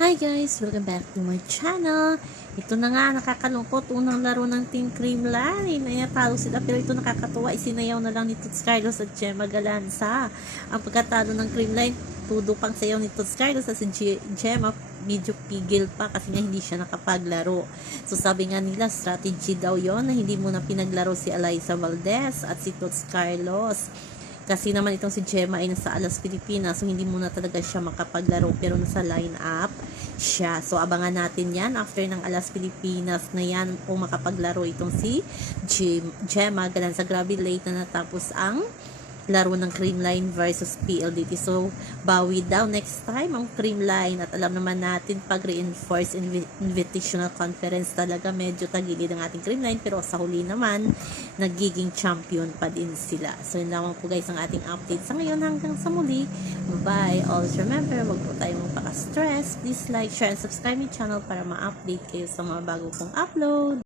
Hi guys! Welcome back to my channel. Ito na nga, nakakalungkot. Unang laro ng Team Creamline. Talo sila, pero ito nakakatuwa. Isinayaw na lang ni Tots Carlos at Gemma Galanza. Ang pagkatalo ng Creamline, tudo pang sayaw ni Tots Carlos at si Gemma medyo pigil pa kasi nga hindi siya nakapaglaro. So sabi nga nila, strategy daw yon na hindi muna pinaglaro si Eliza Valdez at si Tots Carlos. Kasi naman itong si Gemma ay nasa Alas Pilipinas, so hindi muna talaga siya makapaglaro, pero nasa line-up siya. So abangan natin yan after ng Alas Pilipinas na yan kung makapaglaro itong si Gemma Galanza. Grabe late na natapos ang laro ng Creamline versus PLDT. So, bawi daw next time ang Creamline. At alam naman natin, pag reinforced invitational conference talaga, medyo tagilid ang ating Creamline. Pero sa huli naman, nagiging champion pa din sila. So, yun lamang po guys ang ating update sa ngayon. Hanggang sa muli. Bye! Always remember, wag po tayong magpaka-stress. Please like, share, and subscribe my channel para ma-update kayo sa mga bago kong upload.